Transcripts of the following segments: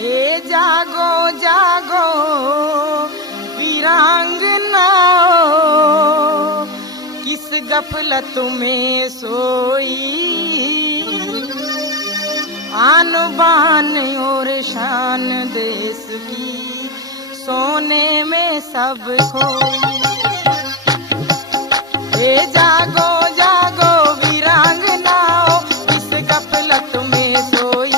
हे जागो जागो वीरांगनाओ, किस गफलत में सोई, आन बान और शान देश की सोने में सब खोई। हे जागो जागो वीरांगनाओ, किस गफलत में सोई,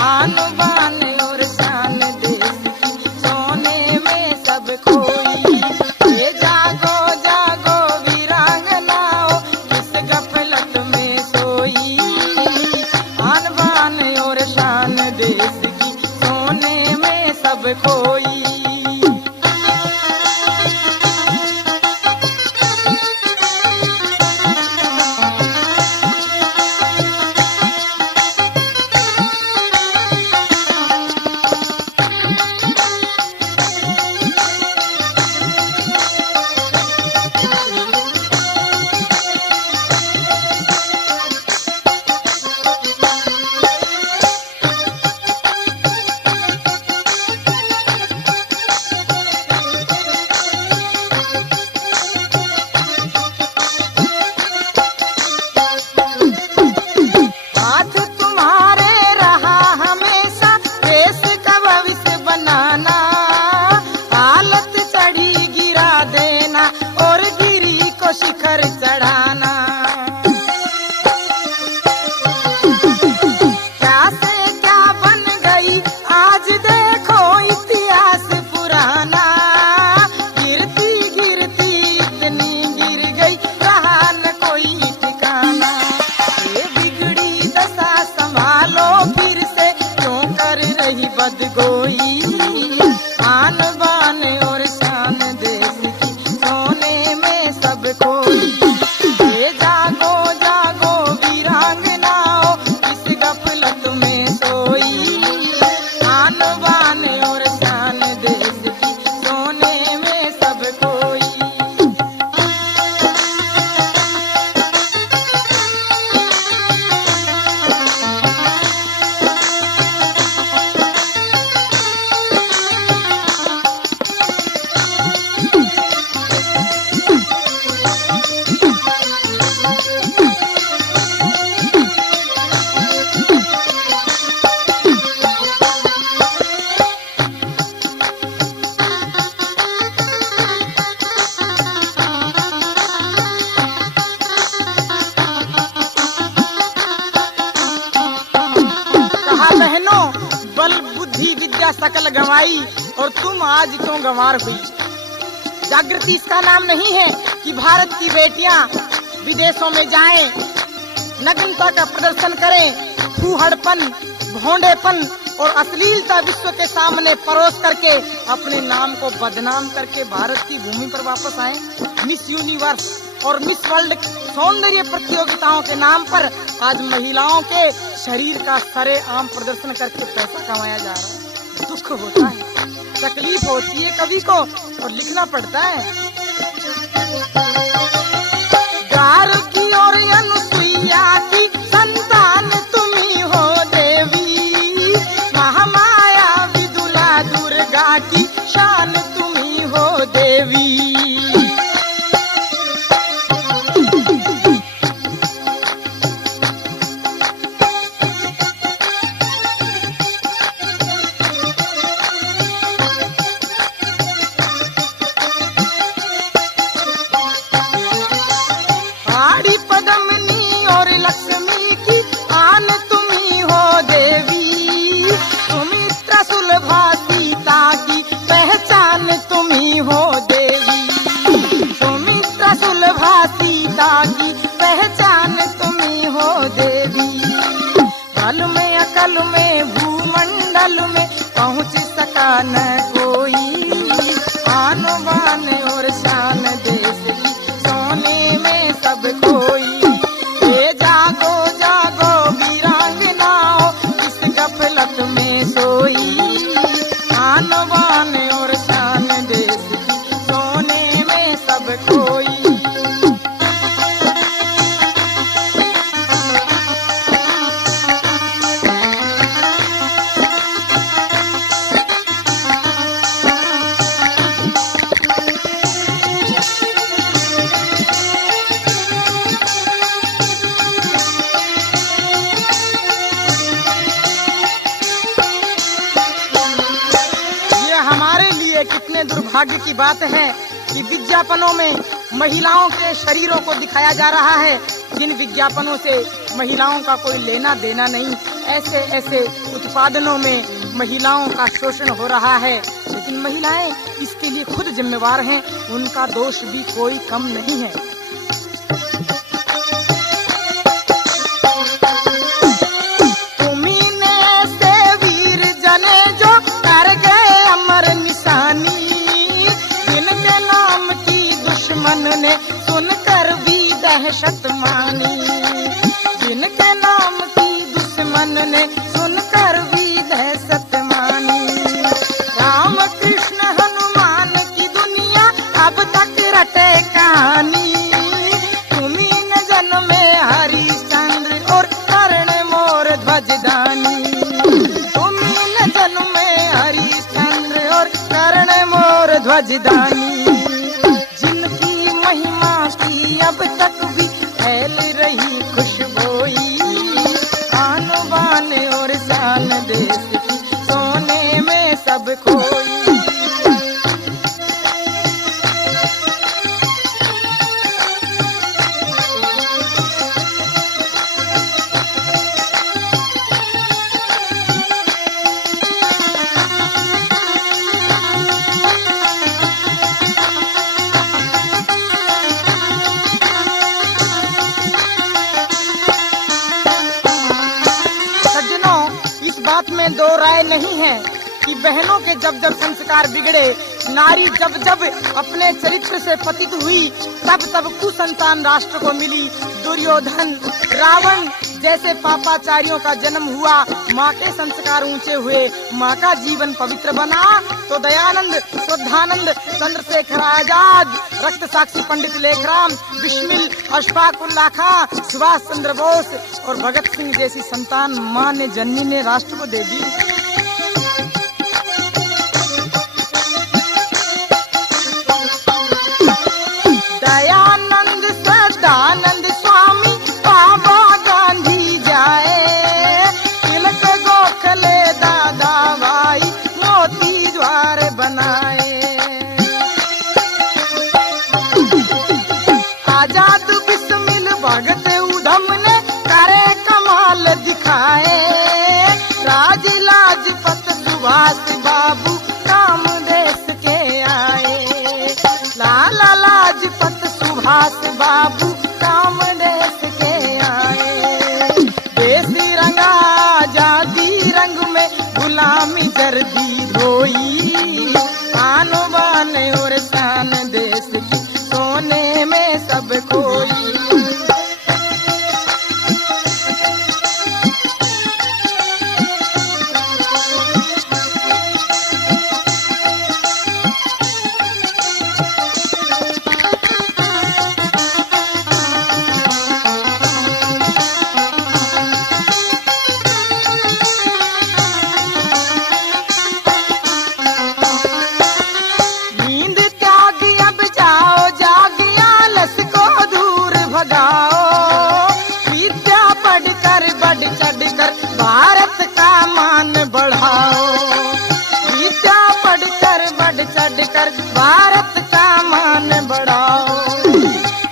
आन बान और शान देश की सोने में सब खोई। हे जागो जागो वीरांगनाओ, किस गफलत में सोई, आन बान और शान देश की सोने में सब खोई। शिखर चढ़ाना, क्या से क्या बन गई आज देखो इतिहास पुराना। गिरती गिरती इतनी गिर गई रहा न कोई ठिकाना। ये बिगड़ी दशा संभालो फिर से, क्यों कर रही बदगोई, आन बान और शान देश की सोने में सब खोई। हे जागो जागो वीरांगनाओ, किस गफलत में सोई, आन बान और शान देश की सोने में सब खोई। बल बुद्धि विद्या सकल गंवाई, और तुम आज क्यों गंवार हुई। जागृति इसका नाम नहीं है कि भारत की बेटियां विदेशों में जाएं, नग्नता का प्रदर्शन करें, फूहड़पन, भोंडेपन और अश्लीलता विश्व के सामने परोस करके अपने नाम को बदनाम करके भारत की भूमि पर वापस आए। मिस यूनिवर्स और मिस वर्ल्ड सौंदर्य प्रतियोगिताओं के नाम पर आज महिलाओं के शरीर का सरेआम प्रदर्शन करके पैसा कमाया जा रहा है। दुख होता है, तकलीफ होती है कवि को, और लिखना पड़ता है। गार की और अनुसुईया की संतान तुम्ही हो देवी, महामाया विदुला दुर्गा की शान तुम्ही हो देवी। लक्ष्मी की आन तुम्ही हो देवी, सुमित्रा सुलभा सीता की पहचान तुम्ही हो देवी। सुमित्रा सुलभा सीता की पहचान तुम्ही हो देवी। बल में अकल में भूमंडल में पहुँच सका न कोई, आन बान और शान देश की सोने में सब खोई। जागो जागो वीरांगनाओ, किस गफलत में सोई, आन बान और शान देश की सोने में सब खोई। कितने दुर्भाग्य की बात है कि विज्ञापनों में महिलाओं के शरीरों को दिखाया जा रहा है, जिन विज्ञापनों से महिलाओं का कोई लेना देना नहीं। ऐसे ऐसे उत्पादनों में महिलाओं का शोषण हो रहा है, लेकिन महिलाएं इसके लिए खुद जिम्मेवार हैं, उनका दोष भी कोई कम नहीं है। तुम्हीं ने से वीर जने जो कर गए अमर निशानी, जिनके नाम की दुश्मन ने सुनकर भी दहशत मानी, जिनके नाम की दुश्मन ने सुनकर भी दहशत मानी। राम कृष्ण हनुमान की दुनिया अब तक रटे कहानी, तुम्हीं न जन्मे हरिश्चंद्र और कर्ण मोर ध्वजदानी, तुम्हीं न जन्मे हरिश्चंद्र और कर्ण मोर ध्वजदानी, जिनकी महिमा की अब तक भी फैल रही खुशबोई, आन बान और शान देश की सोने में सब खोई। बात में दो राय नहीं है कि बहनों के जब जब संस्कार बिगड़े, नारी जब जब अपने चरित्र से पतित हुई, तब तब कुसंतान राष्ट्र को मिली। दुर्योधन, रावण जैसे पापाचारियों का जन्म हुआ, माँ के संस्कार ऊंचे हुए, माँ का जीवन पवित्र बना, तो दयानंद, श्रद्धानंद, चंद्रशेखर आजाद, रक्त साक्षी पंडित लेखराम, बिस्मिल, अशफाक उल्लाह खां, सुभाष चंद्र बोस और भगत सिंह जैसी संतान माँ ने, जननी ने राष्ट्र को दे दी। दयानंद, सदानंद स्वामी, बाबा गांधी जाए, तिलक गोखले दादा भाई मोती द्वार बनाए, आजाद बिस्मिल भगत उधम ने करे कमाल दिखाए, राज लाजपत सुभाष बाबू काम देश के आए, लाला लाजपत सुभाष बाबू काम देश के आए, देसी रंगा आजादी रंग में गुलामी जर्दी धोई, आन बान और शान देश की सोने में सब खोई। भारत का मान बढ़ाओ, विद्या पढ़कर बढ़ चढ़कर भारत का मान बढ़ाओ,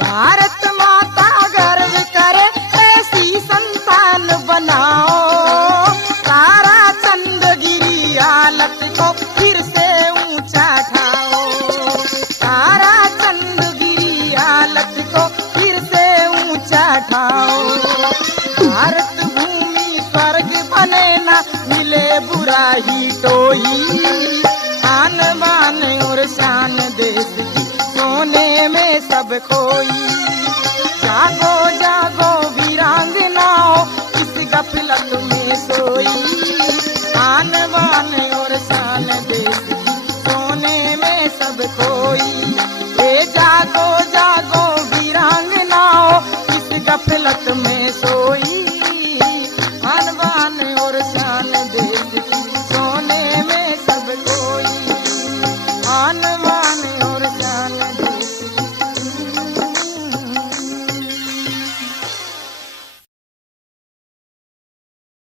भारत माता गर्व करे ऐसी संतान बनाओ, तारा चंद्रगिरी हालत को फिर से ऊंचा ठाओ, तारा चंद्रगिरी हालत को फिर से ऊंचा ठाओ, भारत स्वर्ग बने ना मिले बुराई टोई, आन बान और शान देश की सोने में सब खोई।